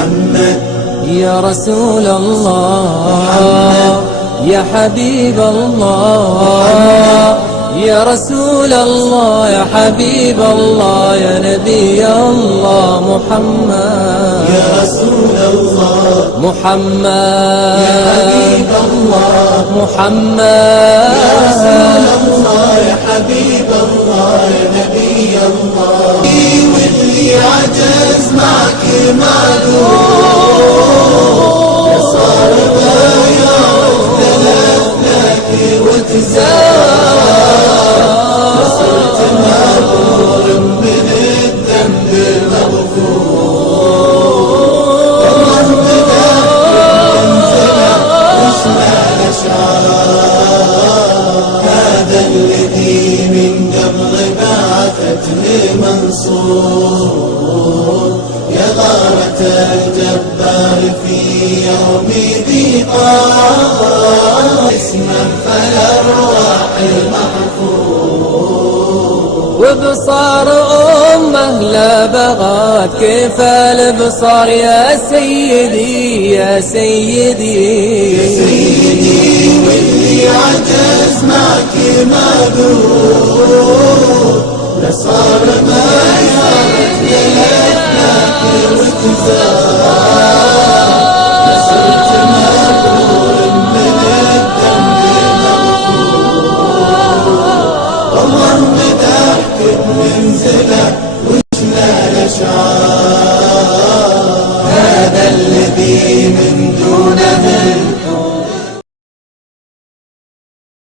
محمد يا رسول الله يا حبيب الله يا رسول الله يا حبيب الله يا نبي الله محمد يا رسول الله محمد يا حبيب الله محمد يا رسول الله يا حبيب الله يا نبي الله واللي عجز معك معذور صار ضايع اختلف لك وتزاد صرت مبرور من الذنب مغفور الله مدح منزله وشنا الاشعار هذا الذي من قبل بعثتني منصور يا غارة الجبار في يوم ضيقان اسما فالأرواح المحفور وبصار أمه لا بغات كيف البصار يا سيدي يا سيدي يا سيدي واللي عجز معك معذور لصار ما يعرف لك وتزاد صرت مبرور من الذنب مغفور الله مدحك بمنزله وجنا الاشعار